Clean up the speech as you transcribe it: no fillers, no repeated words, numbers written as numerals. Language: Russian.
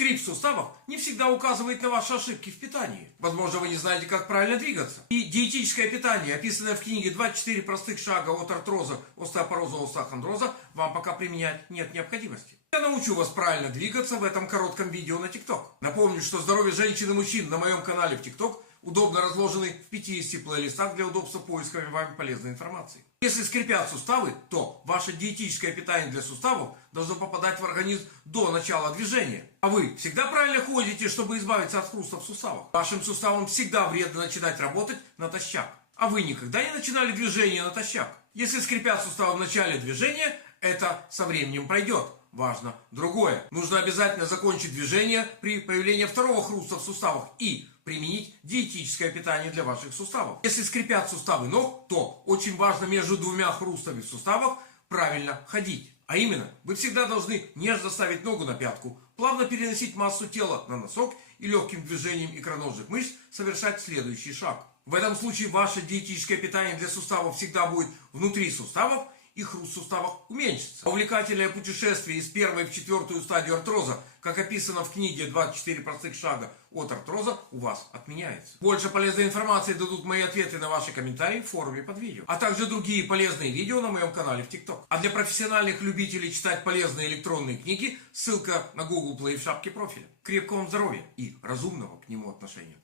Скрип в суставах не всегда указывает на ваши ошибки в питании. Возможно, вы не знаете, как правильно двигаться. И диетическое питание, описанное в книге «24 простых шага от артроза, остеопороза, остеохондроза», вам пока применять нет необходимости. Я научу вас правильно двигаться в этом коротком видео на TikTok. Напомню, что здоровье женщин и мужчин на моем канале в TikTok удобно разложены в 50 плейлистах для удобства поиска вами полезной информации. Если скрипят суставы, то ваше диетическое питание для суставов должно попадать в организм до начала движения. А вы всегда правильно ходите, чтобы избавиться от хруста в суставах? Вашим суставам всегда вредно начинать работать натощак. А вы никогда не начинали движение натощак? Если скрипят суставы в начале движения, это со временем пройдет. Важно другое. Нужно обязательно закончить движение при появлении второго хруста в суставах и применить диетическое питание для ваших суставов. Если скрипят суставы ног, то очень важно между двумя хрустами в суставах правильно ходить. А именно, вы всегда должны нежно ставить ногу на пятку, плавно переносить массу тела на носок и легким движением икроножных мышц совершать следующий шаг. В этом случае ваше диетическое питание для суставов всегда будет внутри суставов, и хруст в суставах уменьшится. Увлекательное путешествие из первой в четвертую стадию артроза, как описано в книге «24 простых шага от артроза», у вас отменяется. Больше полезной информации дадут мои ответы на ваши комментарии в форуме под видео, а также другие полезные видео на моем канале в TikTok. А для профессиональных любителей читать полезные электронные книги, ссылка на Google Play в шапке профиля. Крепкого вам здоровья и разумного к нему отношения.